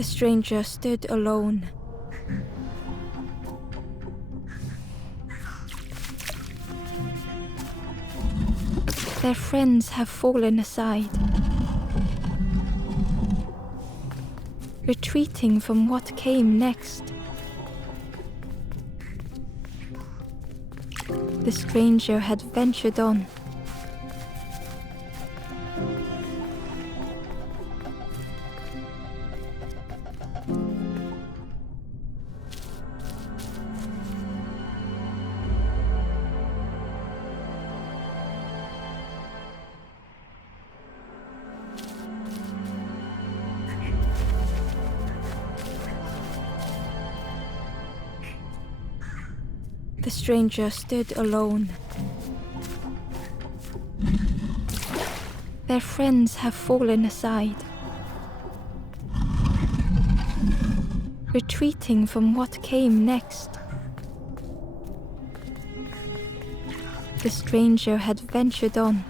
The stranger stood alone. Their friends have fallen aside, retreating from what came next. The stranger had ventured on. The stranger stood alone. Their friends have fallen aside, retreating from what came next. The stranger had ventured on.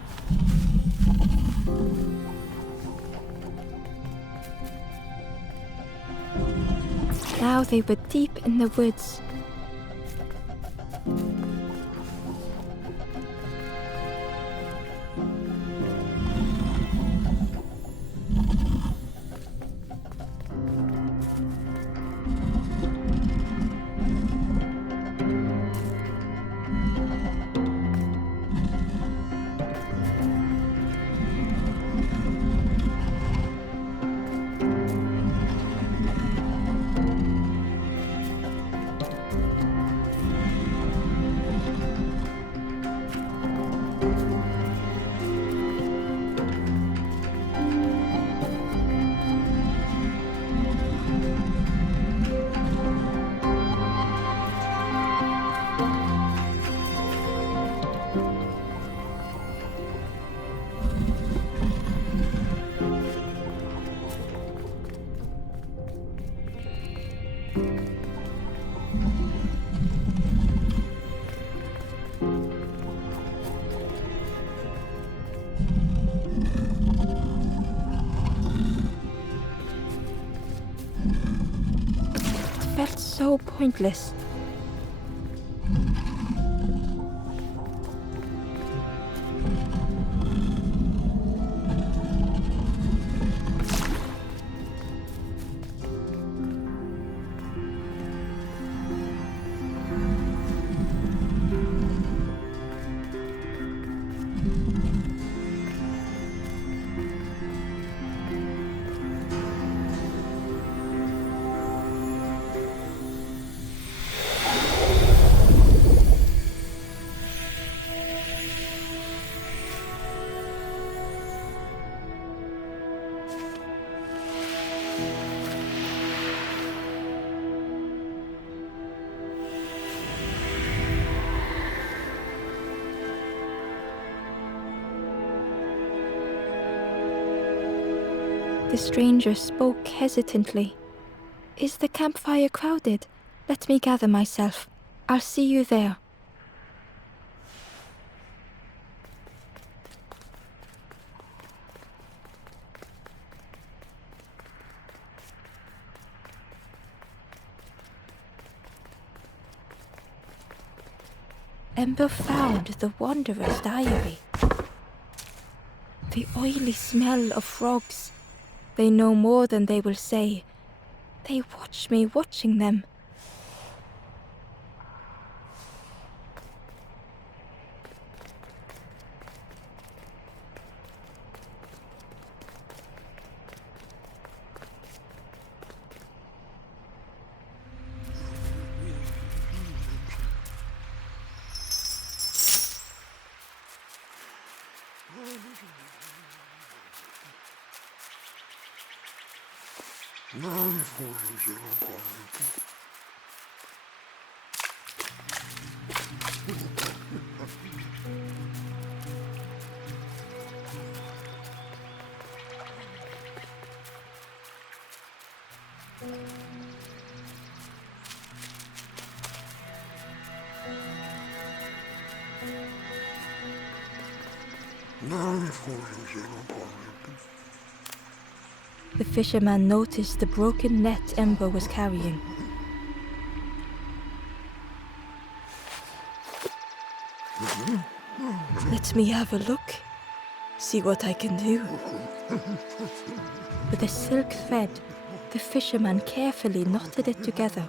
Now they were deep in the woods. It felt so pointless. The stranger spoke hesitantly. "Is the campfire crowded? Let me gather myself. I'll see you there." Ember found the wanderer's diary. The oily smell of frogs. They know more than they will say. They watch me watching them. The fisherman noticed the broken net Ember was carrying. Let me have a look. See what I can do. With a silk thread, the fisherman carefully knotted it together.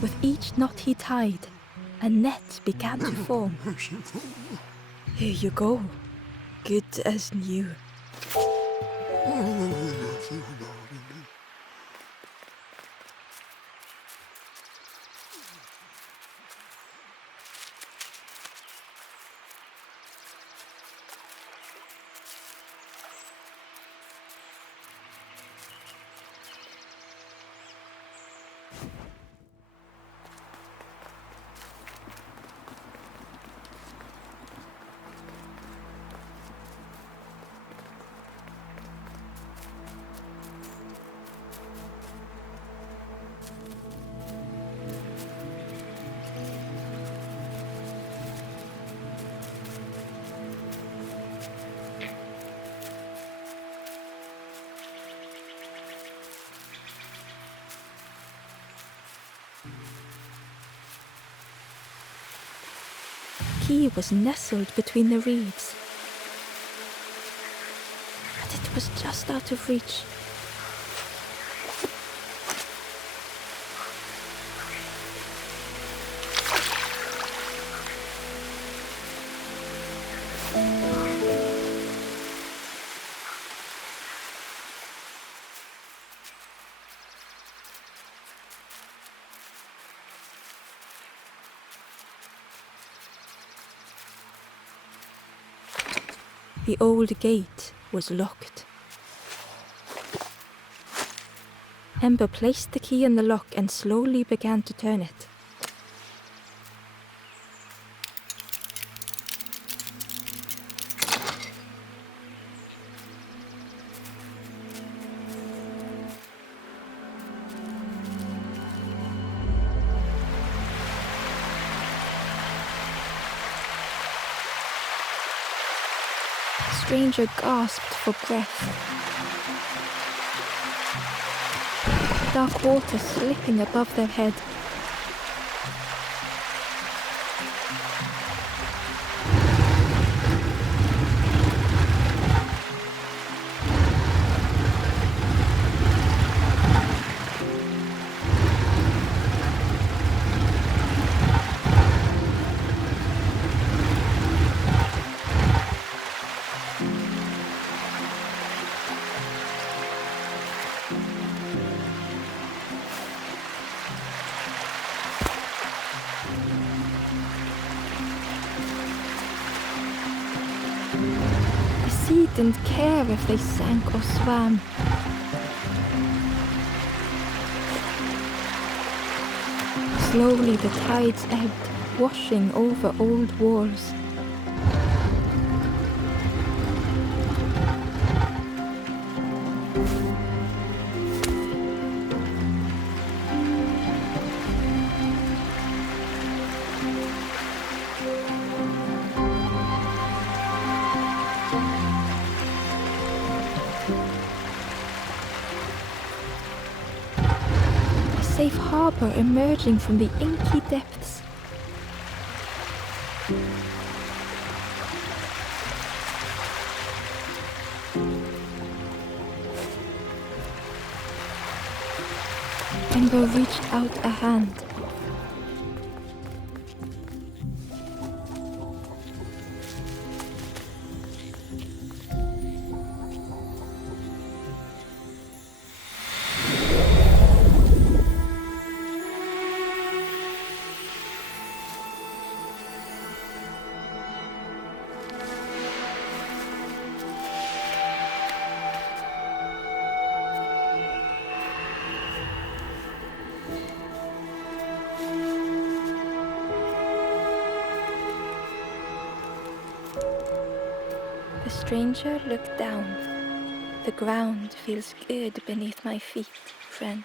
With each knot he tied, a net began to form. Here you go. Good as new. Key was nestled between the reeds, but it was just out of reach. The old gate was locked. Ember placed the key in the lock and slowly began to turn it. The stranger gasped for breath. Dark water slipping above their head. The sea didn't care if they sank or swam. Slowly the tides ebbed, washing over old walls. A safe harbor emerging from the inky depths. Ember reached out a hand. The stranger looked down. The ground feels good beneath my feet, friend.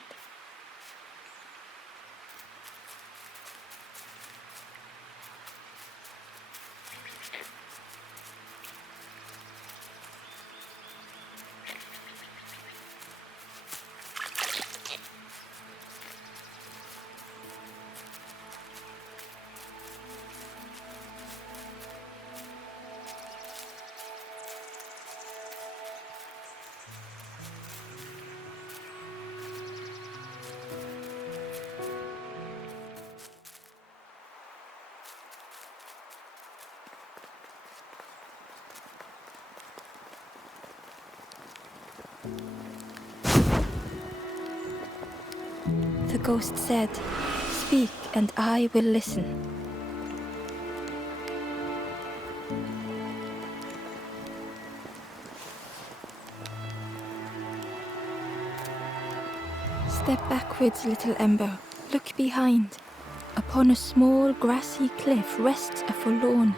The ghost said, "Speak and I will listen." Step backwards, little Ember. Look behind. Upon a small grassy cliff rests a forlorn.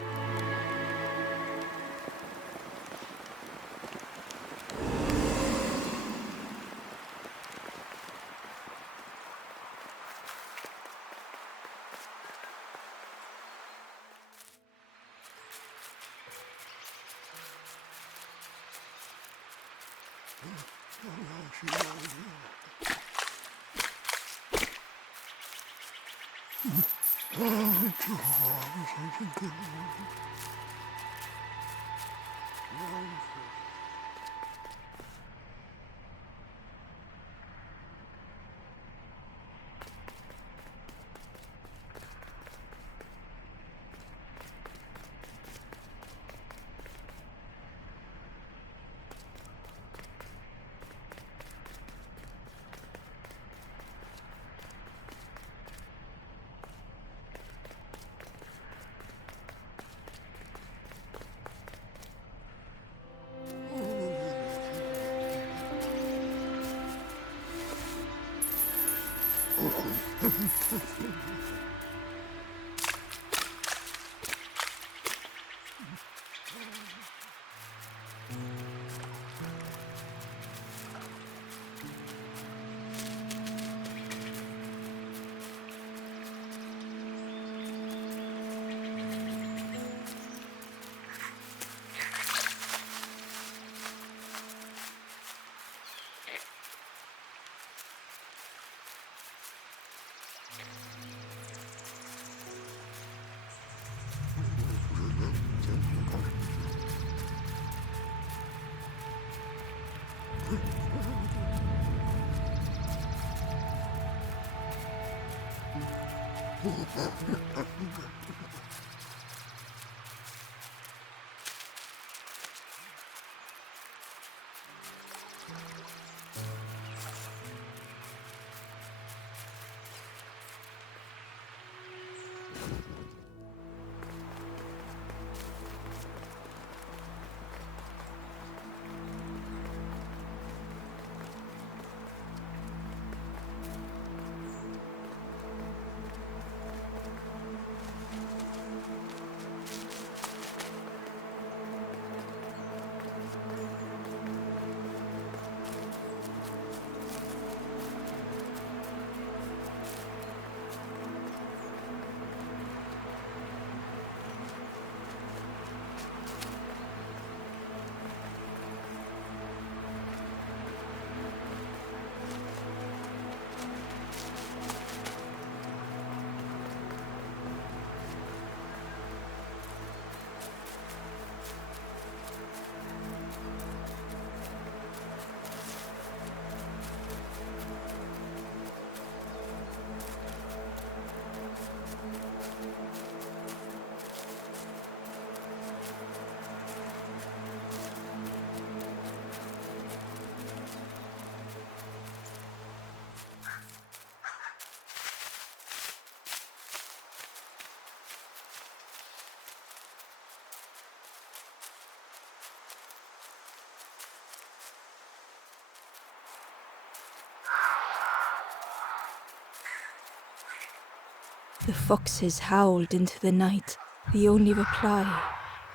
The foxes howled into the night. The only reply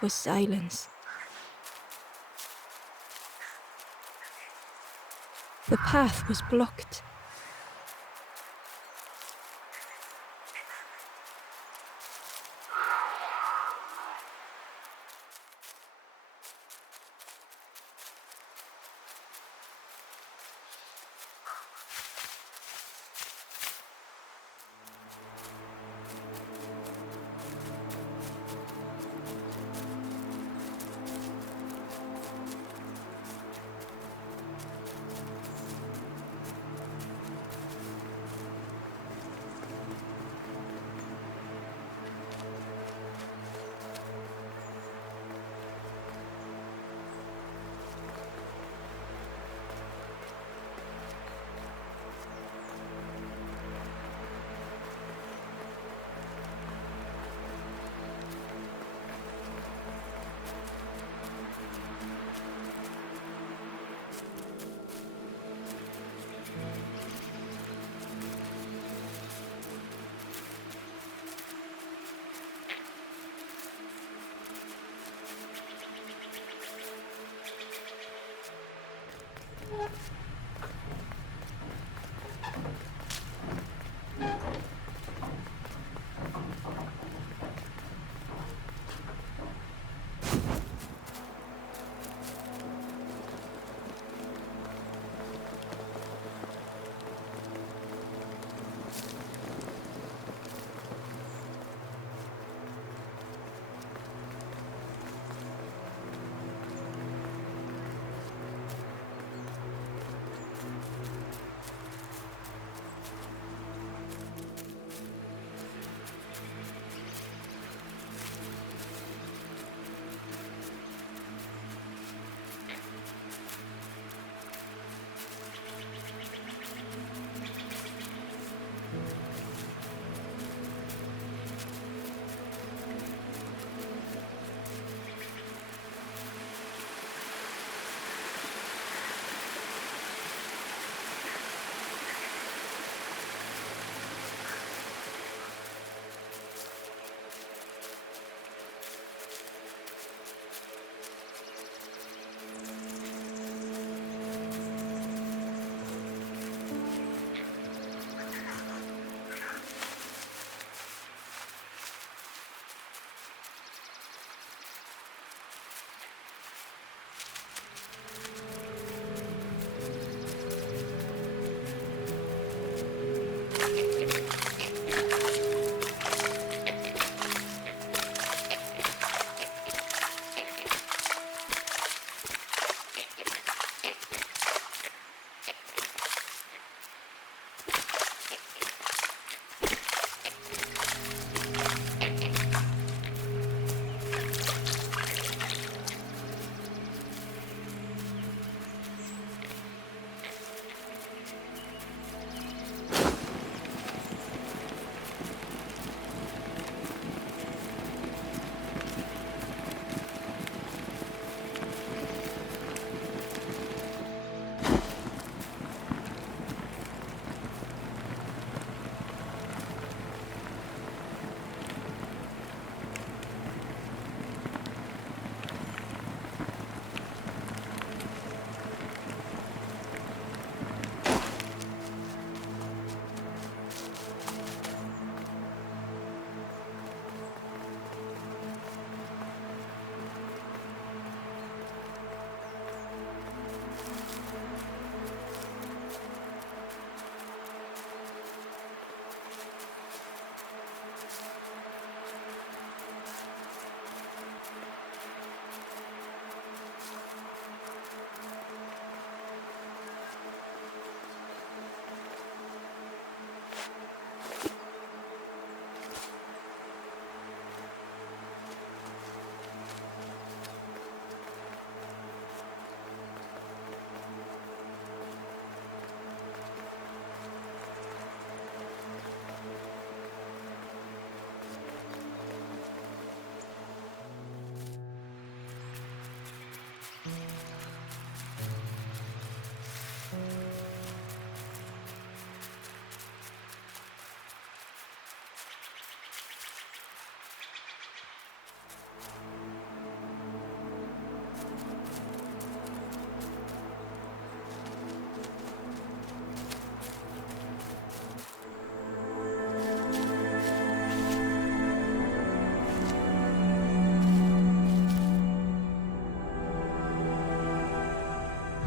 was silence. The path was blocked.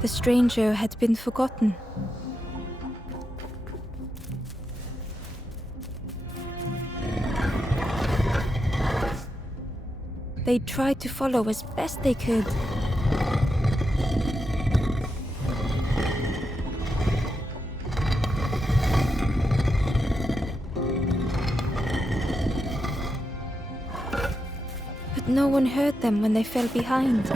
The stranger had been forgotten. They tried to follow as best they could. But no one heard them when they fell behind.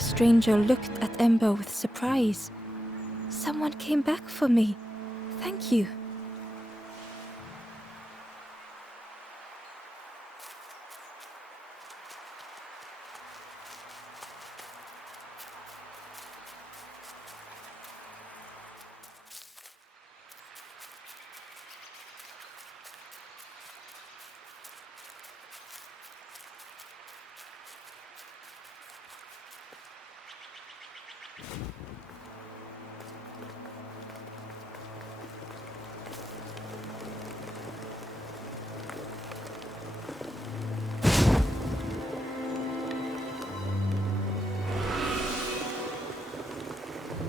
The stranger looked at Ember with surprise. Someone came back for me. Thank you.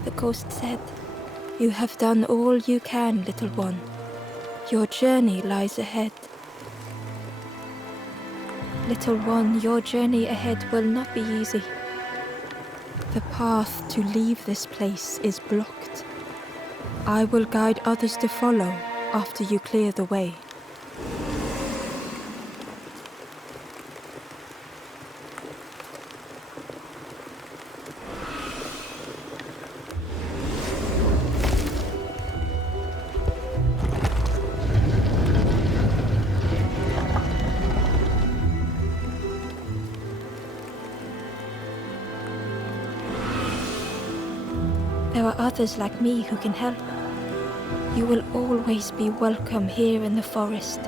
The ghost said, "You have done all you can, little one. Your journey lies ahead." Little one, your journey ahead will not be easy. The path to leave this place is blocked. I will guide others to follow after you clear the way. There are others like me who can help. You will always be welcome here in the forest.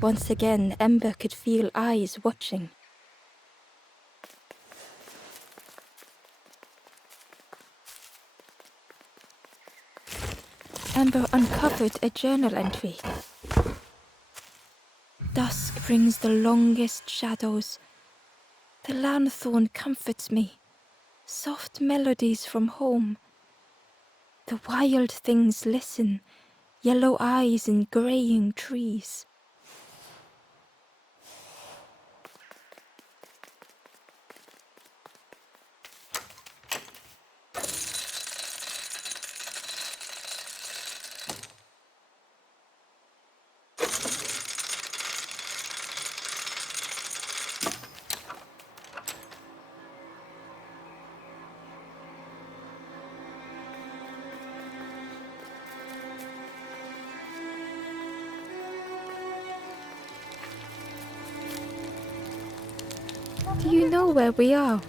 Once again, Ember could feel eyes watching. Ember uncovered a journal entry. Dusk brings the longest shadows. The lanthorn comforts me. Soft melodies from home. The wild things listen, yellow eyes in graying trees. Do you know where we are?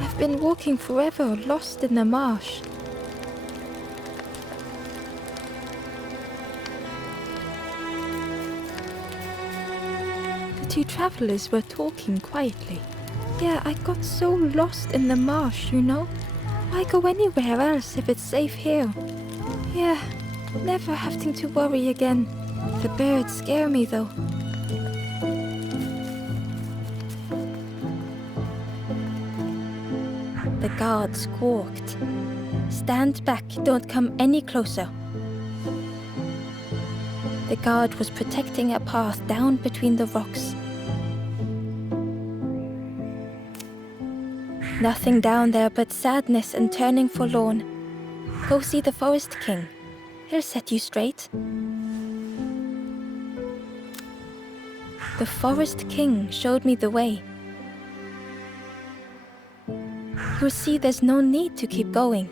I've been walking forever, lost in the marsh. The two travelers were talking quietly. Yeah, I got so lost in the marsh, you know? Why go anywhere else if it's safe here? Yeah, never having to worry again. The birds scare me though. The guard squawked. "Stand back, don't come any closer." The guard was protecting a path down between the rocks. Nothing down there but sadness and turning forlorn. Go see the Forest King. He'll set you straight. The Forest King showed me the way. You'll see there's no need to keep going.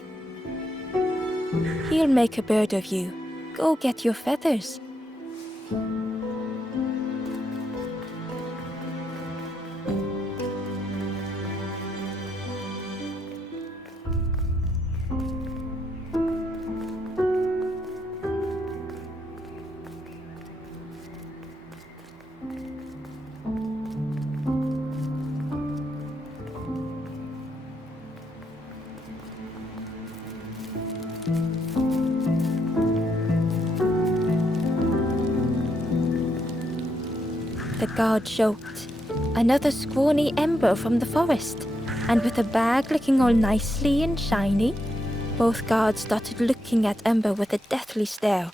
He'll make a bird of you. Go get your feathers. The guard joked. Another scrawny Ember from the forest, and with a bag looking all nicely and shiny. Both guards started looking at Ember with a deathly stare.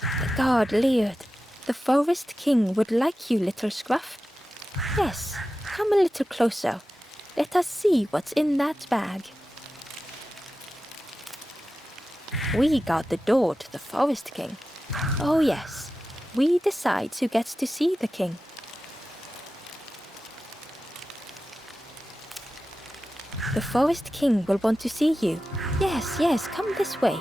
The guard leered. The Forest King would like you, little scruff. Yes, come a little closer. Let us see what's in that bag. We guard the door to the Forest King. Oh yes, we decide who gets to see the king. The Forest King will want to see you. Yes, come this way.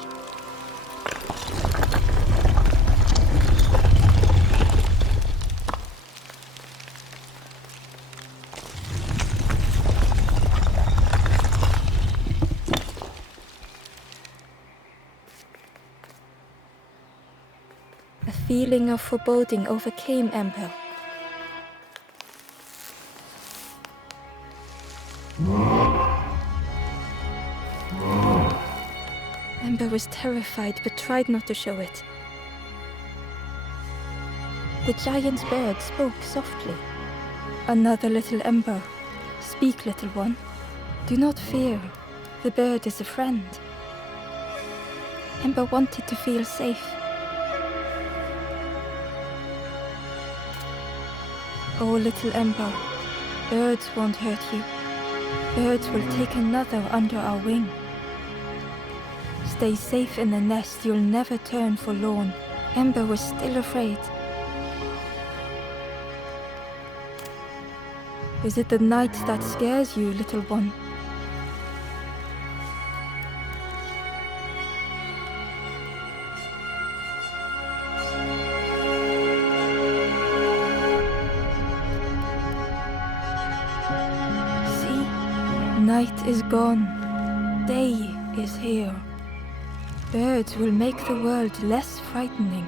A feeling of foreboding overcame Ember. Ember was terrified but tried not to show it. The giant bird spoke softly. Another little Ember. Speak, little one. Do not fear. The bird is a friend. Ember wanted to feel safe. Oh, little Ember, birds won't hurt you. Birds will take another under our wing. Stay safe in the nest, you'll never turn forlorn. Ember was still afraid. Is it the night that scares you, little one? Night is gone. Day is here. Birds will make the world less frightening.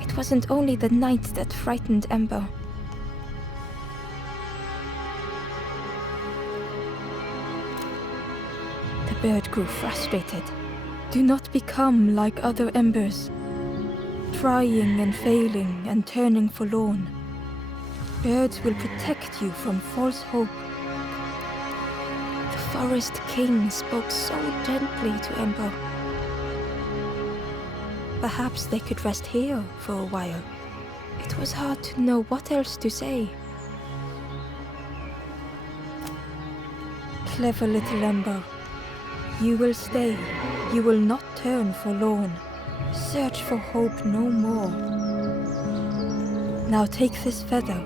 It wasn't only the night that frightened Ember. The bird grew frustrated. Do not become like other Embers, trying and failing and turning forlorn. Birds will protect you from false hope. The Forest King spoke so gently to Ember. Perhaps they could rest here for a while. It was hard to know what else to say. Clever little Ember. You will stay. You will not turn forlorn. Search for hope no more. Now take this feather.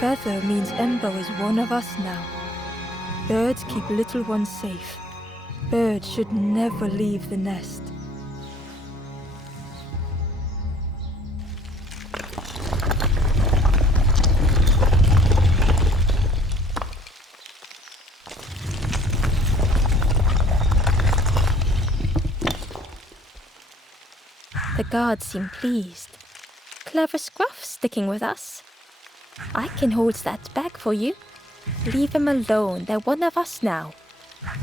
Feather means Ember is one of us now. Birds keep little ones safe. Birds should never leave the nest. The guards seem pleased. Clever Scruff sticking with us. I can hold that bag for you. Leave them alone, they're one of us now.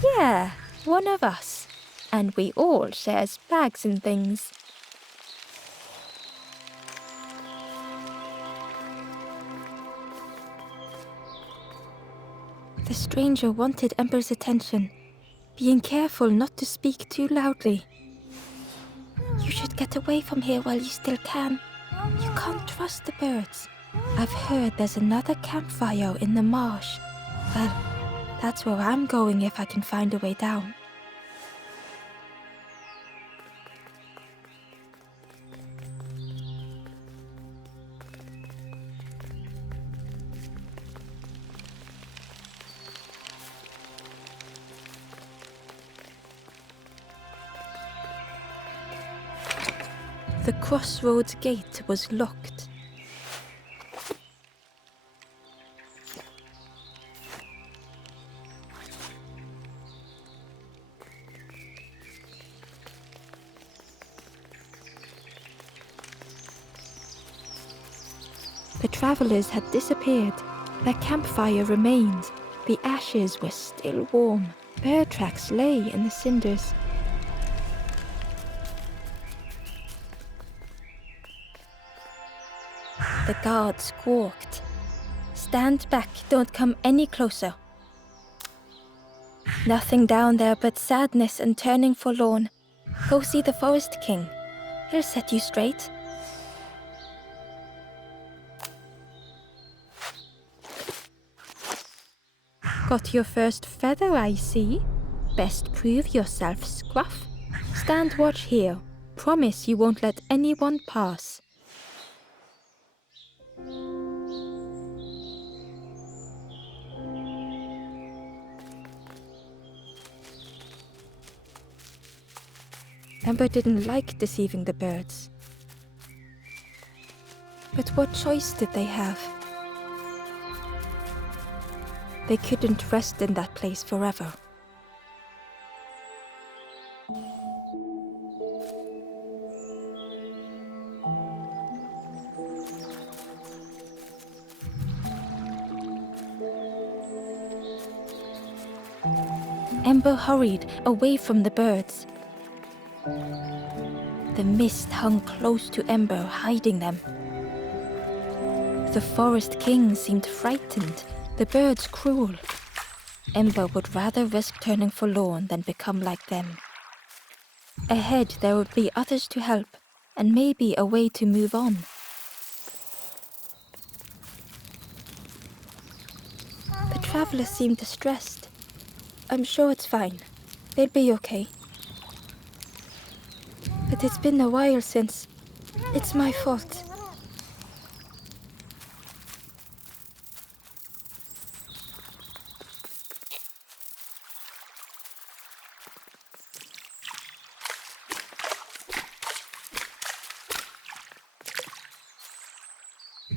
Yeah, one of us. And we all shares bags and things. The stranger wanted Ember's attention, being careful not to speak too loudly. You should get away from here while you still can. You can't trust the birds. I've heard there's another campfire in the marsh. Well, that's where I'm going if I can find a way down. The crossroads gate was locked. The travelers had disappeared. Their campfire remained. The ashes were still warm. Bear tracks lay in the cinders. The guard squawked. Stand back, don't come any closer. Nothing down there but sadness and turning forlorn. Go see the Forest King. He'll set you straight. Got your first feather, I see. Best prove yourself, Scruff. Stand watch here. Promise you won't let anyone pass. Ember didn't like deceiving the birds. But what choice did they have? They couldn't rest in that place forever. Ember hurried away from the birds. The mist hung close to Ember, hiding them. The Forest King seemed frightened, the birds cruel. Ember would rather risk turning forlorn than become like them. Ahead there would be others to help, and maybe a way to move on. The traveler seemed distressed. I'm sure it's fine. They'll be okay. But it's been a while since. It's my fault.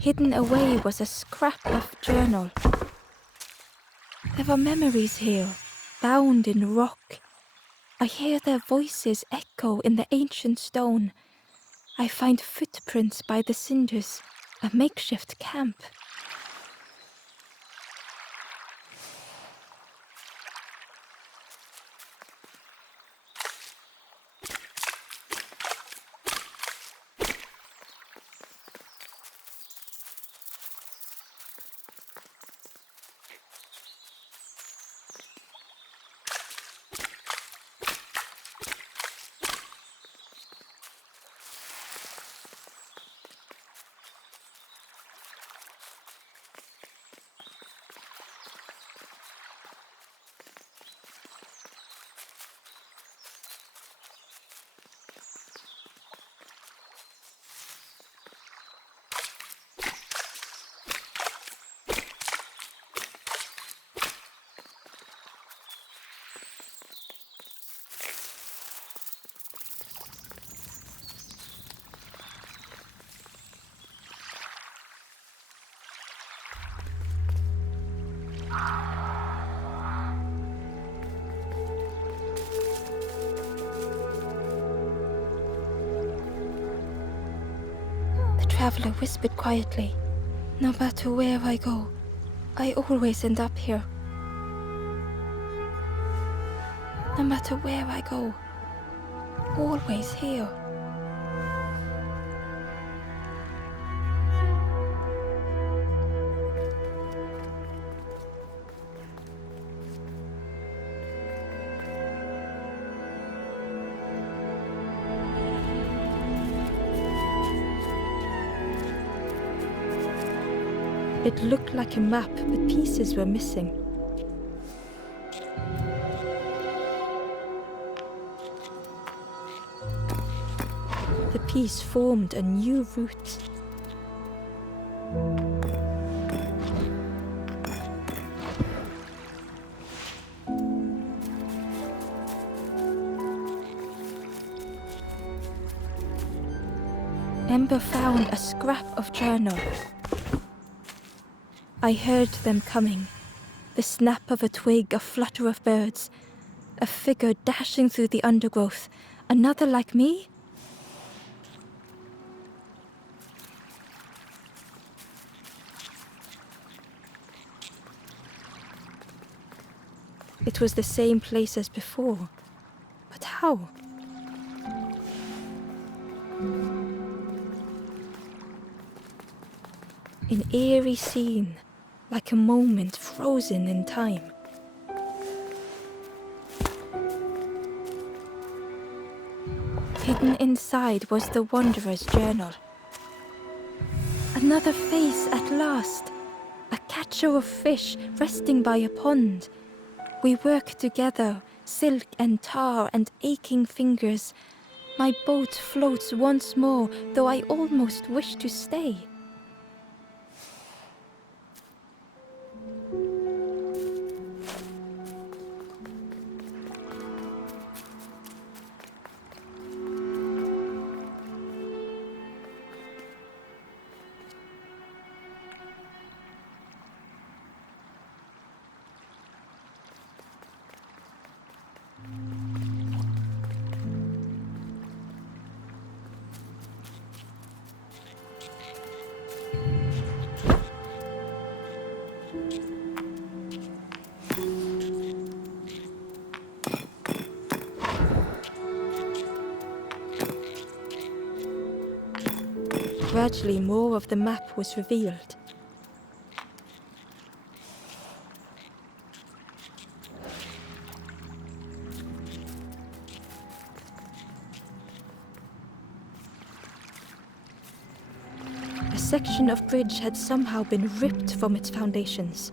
Hidden away was a scrap of journal. There were memories here, bound in rock. I hear their voices echo in the ancient stone. I find footprints by the cinders, a makeshift camp. The traveler whispered quietly, "No matter where I go, I always end up here. No matter where I go, always here." It looked like a map, but pieces were missing. The piece formed a new route. Ember found a scrap of journal. I heard them coming. The snap of a twig, a flutter of birds, a figure dashing through the undergrowth. Another like me? It was the same place as before. But how? An eerie scene, like a moment frozen in time. Hidden inside was the Wanderer's journal. Another face at last, a catch show of fish resting by a pond. We work together, silk and tar and aching fingers. My boat floats once more, though I almost wish to stay. Gradually, more of the map was revealed. A section of bridge had somehow been ripped from its foundations.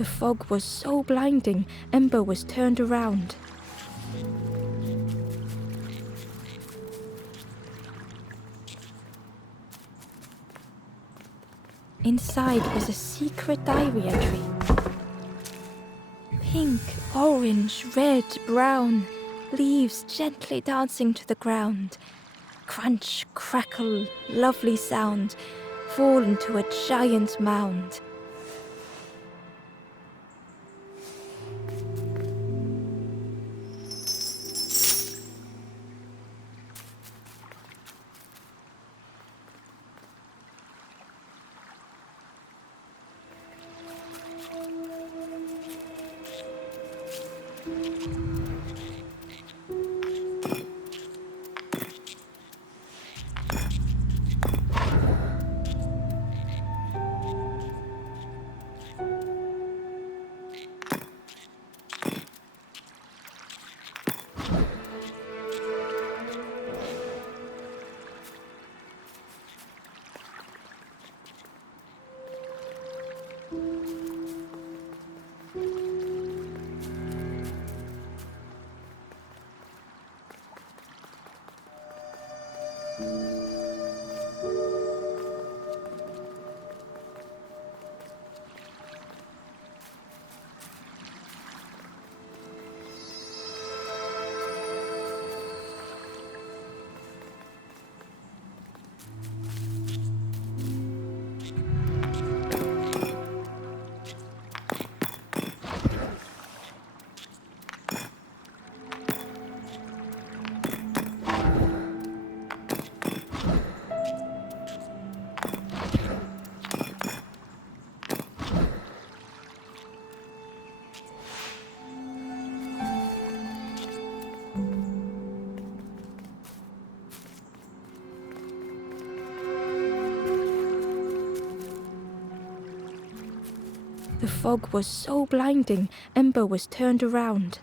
The fog was so blinding, Ember was turned around. Inside was a secret diary entry. Pink, orange, red, brown, leaves gently dancing to the ground. Crunch, crackle, lovely sound, fall into a giant mound. The fog was so blinding, Ember was turned around.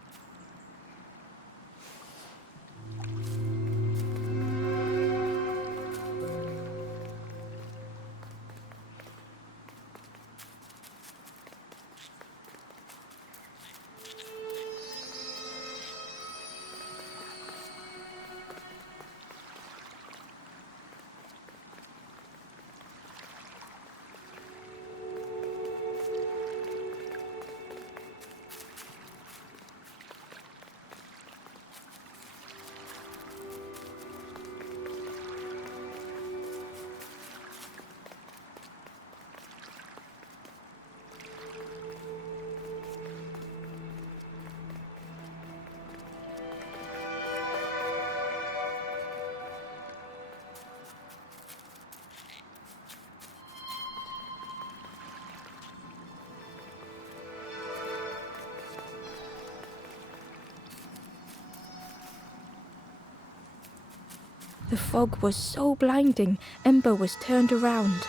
The fog was so blinding, Ember was turned around.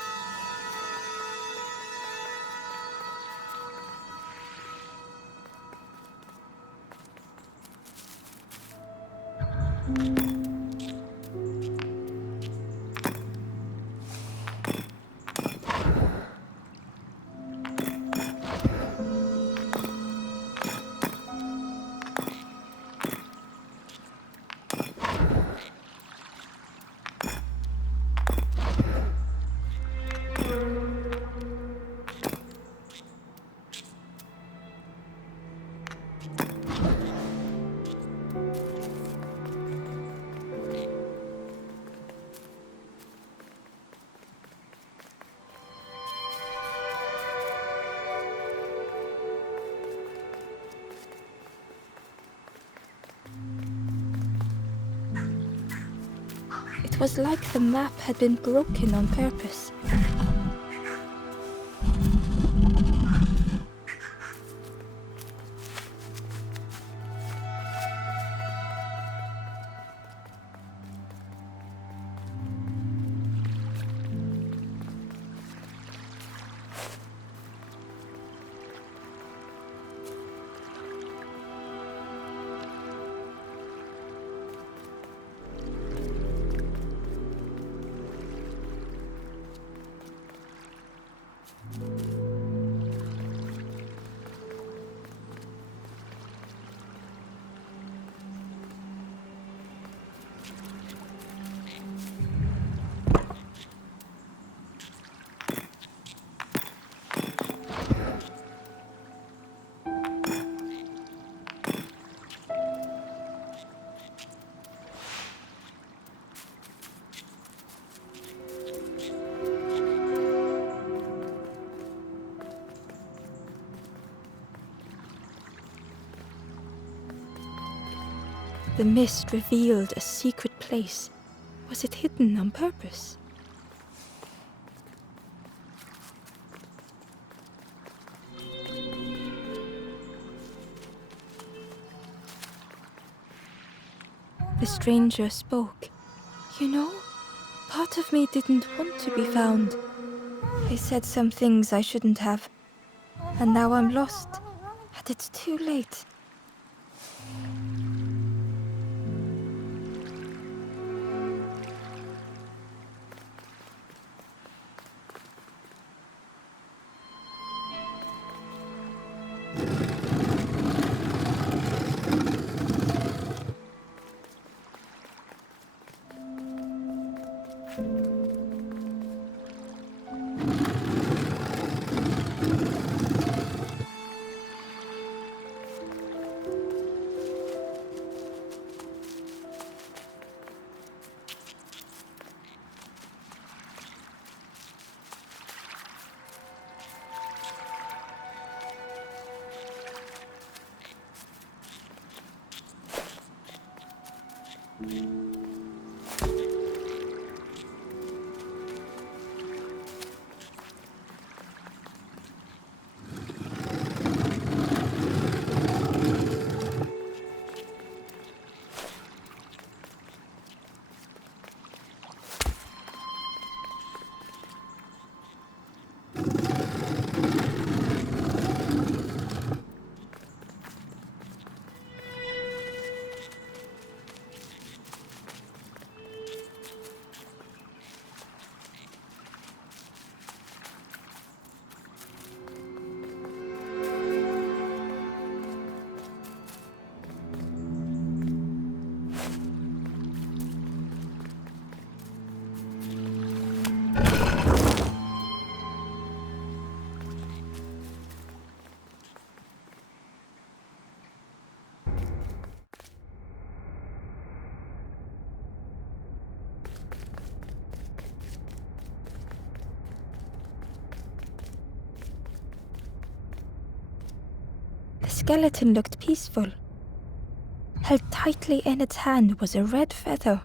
It was like the map had been broken on purpose. The mist revealed a secret place. Was it hidden on purpose? The stranger spoke. You know, part of me didn't want to be found. I said some things I shouldn't have. And now I'm lost. And it's too late. skeleton looked peaceful. Held tightly in its hand was a red feather.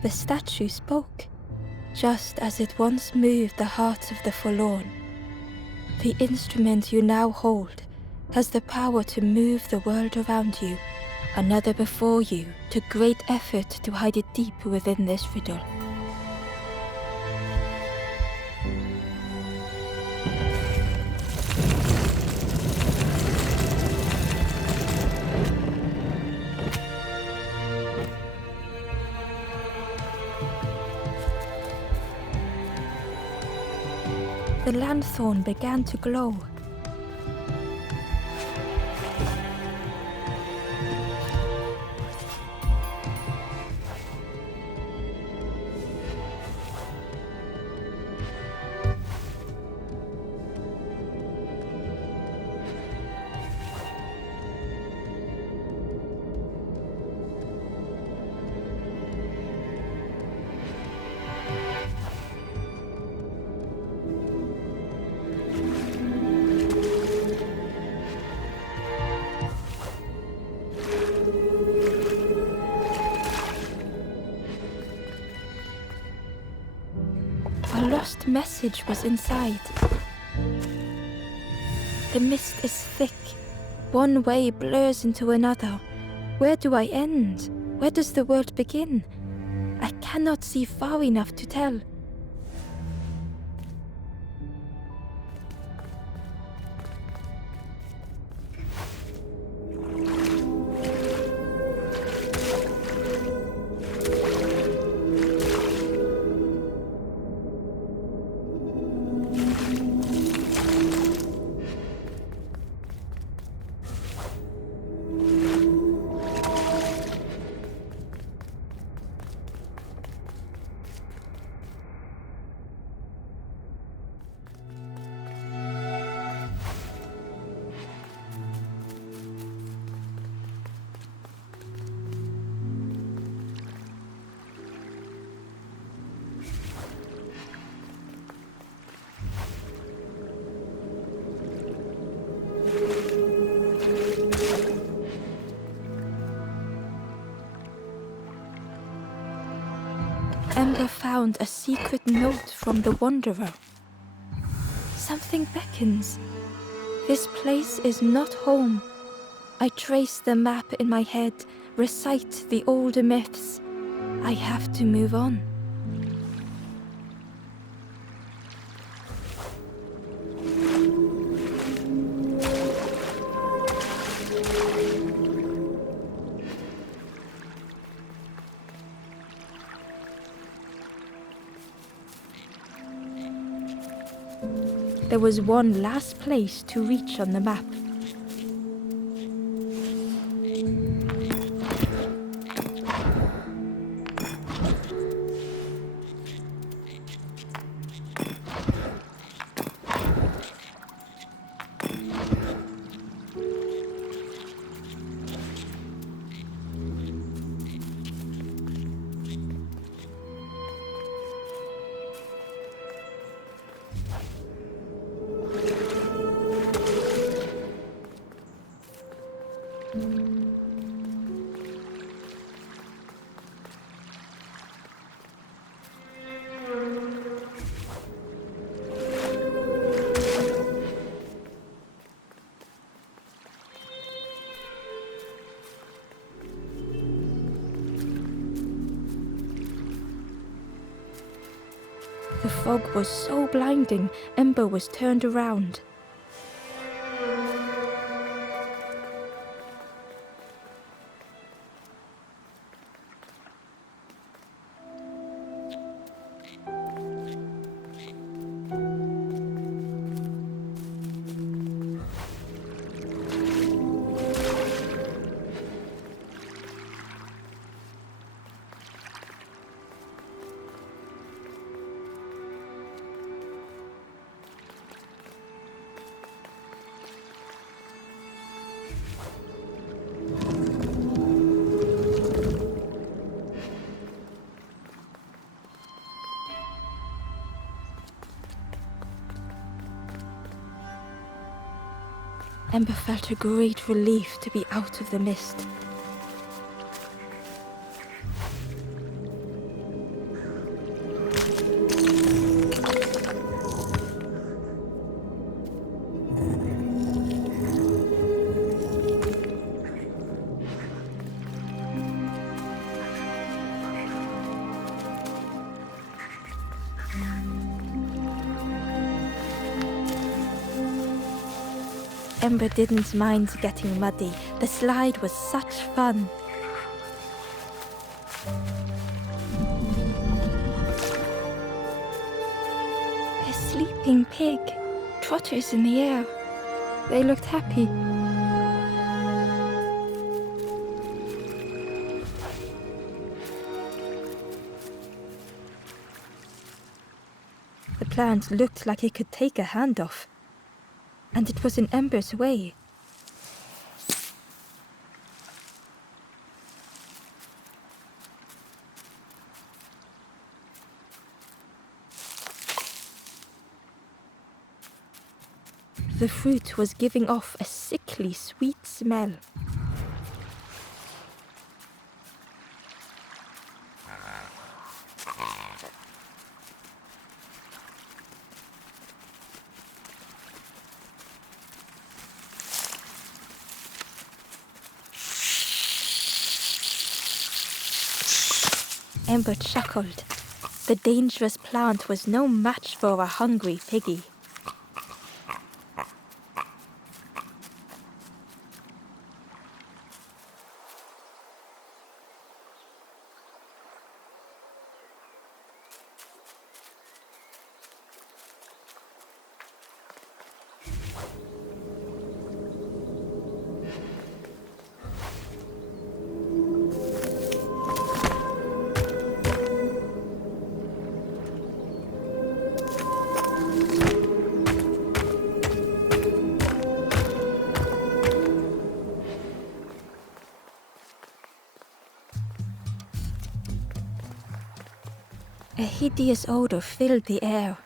The statue spoke, just as it once moved the hearts of the forlorn. The instrument you now hold has the power to move the world around you, another before you took great effort to hide it deep within this riddle. The lanthorn began to glow. A lost message was inside. The mist is thick. One way blurs into another. Where do I end? Where does the world begin? I cannot see far enough to tell. Ember found a secret note from the Wanderer. Something beckons. This place is not home. I trace the map in my head, recite the older myths. I have to move on. There was one last place to reach on the map. The fog was so blinding, Ember was turned around. Ember felt a great relief to be out of the mist. Ember didn't mind getting muddy. The slide was such fun. A sleeping pig. Trotters in the air. They looked happy. The plant looked like it could take a hand off. And it was in Ember's way. The fruit was giving off a sickly sweet smell. Ember chuckled. The dangerous plant was no match for a hungry piggy. A hideous odor filled the air.